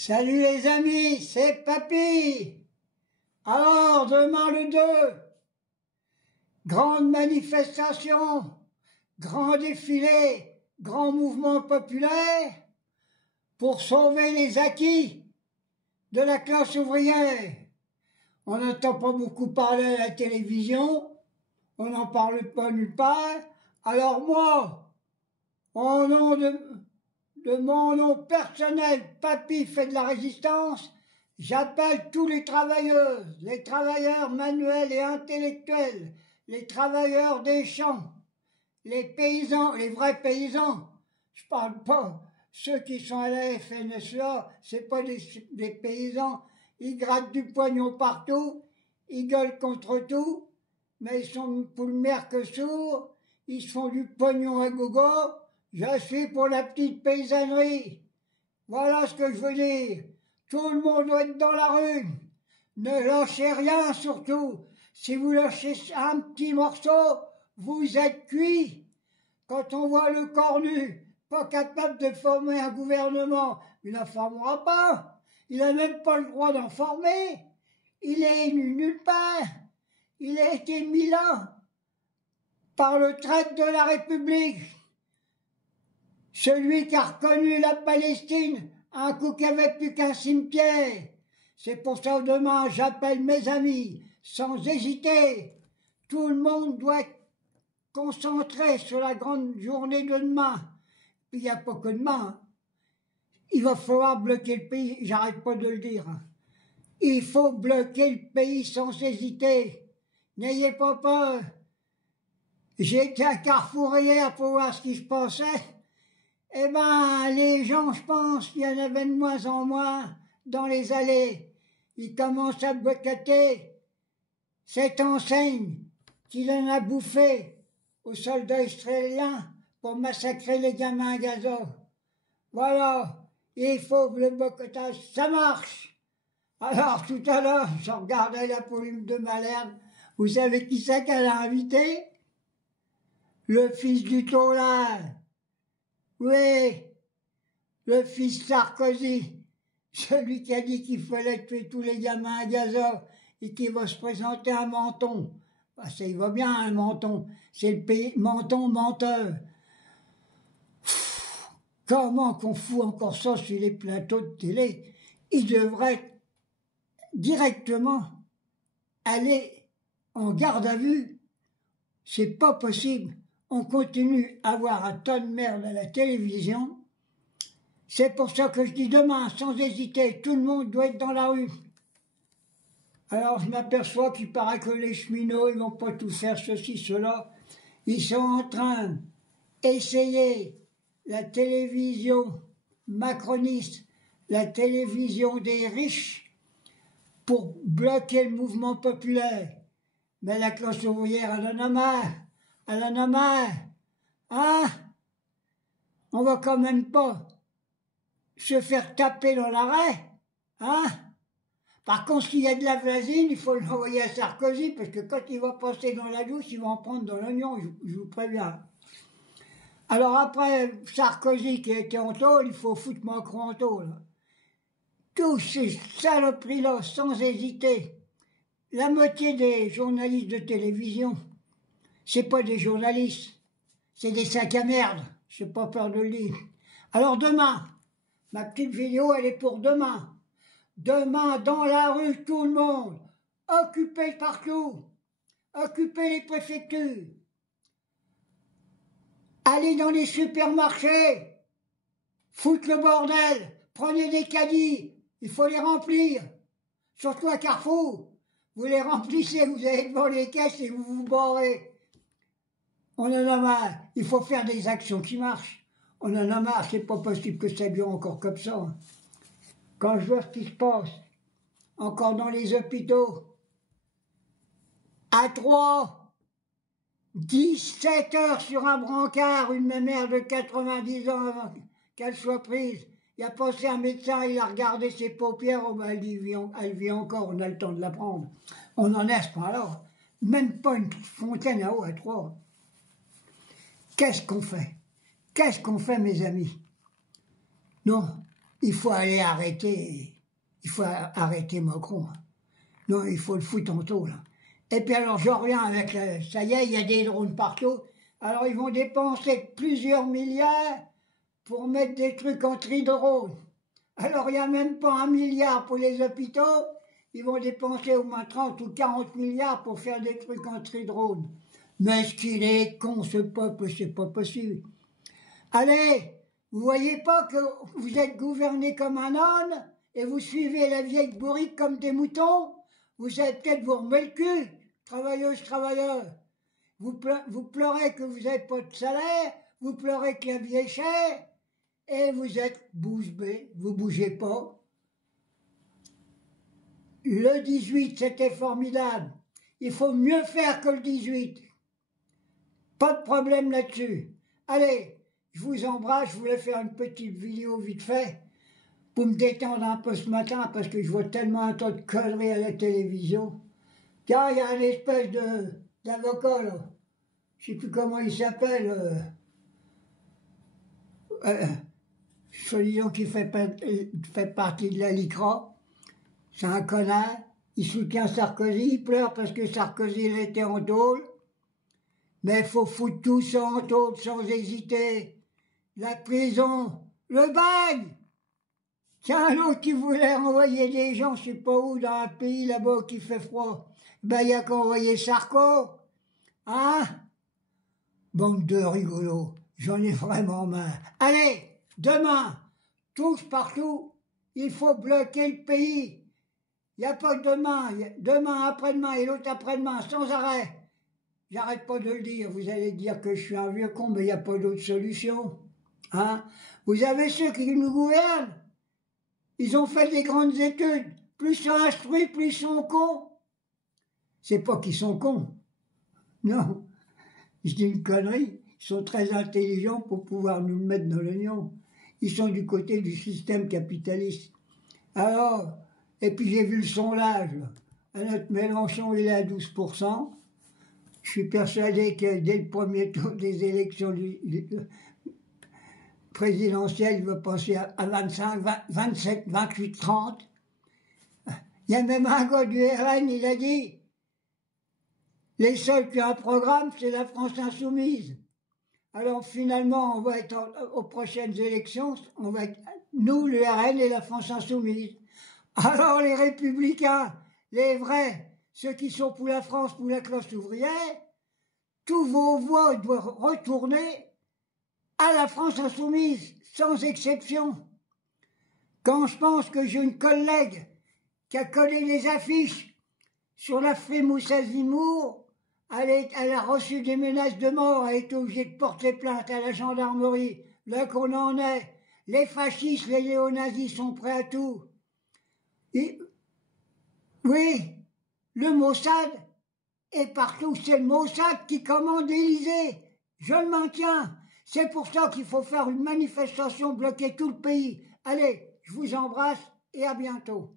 Salut les amis, c'est Papy. Alors, demain le 2, grande manifestation, grand défilé, grand mouvement populaire pour sauver les acquis de la classe ouvrière. On n'entend pas beaucoup parler à la télévision, on n'en parle pas nulle part. Alors moi, au nom de mon nom personnel, Papy fait de la résistance, j'appelle tous les travailleurs manuels et intellectuels, les travailleurs des champs, les paysans, les vrais paysans. Je parle pas ceux qui sont à la FNSEA, c'est pas des paysans. Ils grattent du pognon partout, ils gueulent contre tout, mais ils sont pour le maire que sourds, ils se font du pognon à gogo. Je suis pour la petite paysannerie. Voilà ce que je veux dire. Tout le monde doit être dans la rue. Ne lâchez rien surtout. Si vous lâchez un petit morceau, vous êtes cuit. Quand on voit le cornu, pas capable de former un gouvernement, il n'en formera pas. Il n'a même pas le droit d'en former. Il est élu nulle part. Il a été mis là par le traître de la République. Celui qui a reconnu la Palestine, un coup qu'il n'y avait plus qu'un cimetière. C'est pour ça que demain, j'appelle mes amis, sans hésiter. Tout le monde doit être concentré sur la grande journée de demain. Puis il n'y a pas que demain. Il va falloir bloquer le pays, j'arrête pas de le dire. Il faut bloquer le pays sans hésiter. N'ayez pas peur. J'ai été à Carrefour hier pour voir ce qui se passait. Eh ben, les gens, je pense qu'il y en avait de moins en moins dans les allées. Ils commencent à boycotter cette enseigne qui donne à bouffer aux soldats israéliens pour massacrer les gamins à Gaza. Voilà, il faut que le boycottage, ça marche. Alors, tout à l'heure, je regardais la polémique de Malherbe. Vous savez qui c'est qu'elle a invité? Le fils du taulard. Oui, le fils Sarkozy, celui qui a dit qu'il fallait tuer tous les gamins à Gaza et qui va se présenter à Menton. Ben, ça y va bien, un Menton. C'est le pays, Menton menteur. Comment qu'on fout encore ça sur les plateaux de télé? Il devrait directement aller en garde à vue. C'est pas possible. On continue à voir un tas de merde à la télévision. C'est pour ça que je dis demain, sans hésiter, tout le monde doit être dans la rue. Alors je m'aperçois qu'il paraît que les cheminots, ils vont pas tout faire ceci, cela. Ils sont en train d'essayer la télévision macroniste, la télévision des riches, pour bloquer le mouvement populaire. Mais la classe ouvrière, elle en a marre. Elle en a marre. Hein? On va quand même pas se faire taper dans l'arrêt. Hein? Par contre, s'il y a de la vasine, il faut l'envoyer à Sarkozy, parce que quand il va passer dans la douche, il va en prendre dans l'oignon, je vous préviens. Alors après Sarkozy qui a été en tôle, il faut foutre Macron en tôle. Tous ces saloperies-là, sans hésiter. La moitié des journalistes de télévision, c'est pas des journalistes, c'est des sacs à merde. J'ai pas peur de le dire. Alors demain, ma petite vidéo, elle est pour demain. Demain, dans la rue, tout le monde, occupez partout, occupez les préfectures, allez dans les supermarchés, foutre le bordel, prenez des caddies, il faut les remplir, surtout à Carrefour. Vous les remplissez, vous allez devant les caisses et vous vous barrez. On en a marre. Il faut faire des actions qui marchent. On en a marre. C'est pas possible que ça dure encore comme ça. Quand je vois ce qui se passe, encore dans les hôpitaux, à 3, 17 heures sur un brancard, une mère de 90 ans avant qu'elle soit prise. Il a passé un médecin, il a regardé ses paupières, oh ben elle vit encore, on a le temps de la prendre. On en est à ce point-là. Même pas une fontaine à eau à 3. Qu'est-ce qu'on fait? Qu'est-ce qu'on fait, mes amis? Non, il faut aller arrêter, il faut arrêter Macron. Hein. Non, il faut le foutre en taux, là. Et puis alors, j'en reviens avec, ça y est, il y a des drones partout. Alors, ils vont dépenser plusieurs milliards pour mettre des trucs anti-drones. Alors, il n'y a même pas 1 milliard pour les hôpitaux. Ils vont dépenser au moins 30 ou 40 milliards pour faire des trucs anti-drones. Mais est-ce qu'il est con, ce peuple? C'est pas possible. Allez, vous voyez pas que vous êtes gouverné comme un âne et vous suivez la vieille bourrique comme des moutons? Vous allez peut-être vous remettre le cul, travailleuses, travailleurs. Vous pleurez que vous n'avez pas de salaire, vous pleurez que la vie est chère, et vous êtes bouche bée, vous bougez pas. Le 18, c'était formidable. Il faut mieux faire que le 18. Pas de problème là-dessus. Allez, je vous embrasse, je voulais faire une petite vidéo vite fait pour me détendre un peu ce matin parce que je vois tellement un tas de conneries à la télévision. Car il y a une espèce d'avocat là, je sais plus comment il s'appelle, soi-disant qui fait partie de la LICRA. C'est un connard, il soutient Sarkozy, il pleure parce que Sarkozy il était en tôle. Mais il faut foutre tout ça en tôle sans hésiter. La prison, le bagne. Tiens, l'autre qui voulait envoyer des gens, je sais pas où, dans un pays là-bas qui fait froid. Ben, il n'y a qu'à envoyer Sarko. Hein? Bande de rigolos. J'en ai vraiment marre. Allez, demain, tous partout, il faut bloquer le pays. Il n'y a pas que demain, demain, après-demain et l'autre après-demain, sans arrêt. J'arrête pas de le dire, vous allez dire que je suis un vieux con, mais il n'y a pas d'autre solution. Hein? Vous avez ceux qui nous gouvernent, ils ont fait des grandes études, plus ils sont instruits, plus ils sont cons. C'est pas qu'ils sont cons, non, je dis une connerie, ils sont très intelligents pour pouvoir nous mettre dans l'oignon. Ils sont du côté du système capitaliste. Alors, et puis j'ai vu le sondage, là. Notre Mélenchon, il est à 12%. Je suis persuadé que dès le premier tour des élections présidentielles, il va passer à 25, 27, 28, 30. Il y a même un gars du RN, il a dit, les seuls qui ont un programme, c'est la France insoumise. Alors finalement, on va être aux prochaines élections, on va être, nous, le RN et la France insoumise. Alors les républicains, les vrais, ceux qui sont pour la France, pour la classe ouvrière, tous vos voix doivent retourner à la France insoumise, sans exception. Quand je pense que j'ai une collègue qui a collé des affiches sur la frimousse à Zemmour, elle a reçu des menaces de mort, elle a été obligée de porter plainte à la gendarmerie. Là qu'on en est, les fascistes, les néo-nazis sont prêts à tout. Et, oui, le Mossad est partout, c'est le Mossad qui commande l'Élysée. Je le maintiens. C'est pour ça qu'il faut faire une manifestation, bloquer tout le pays. Allez, je vous embrasse et à bientôt.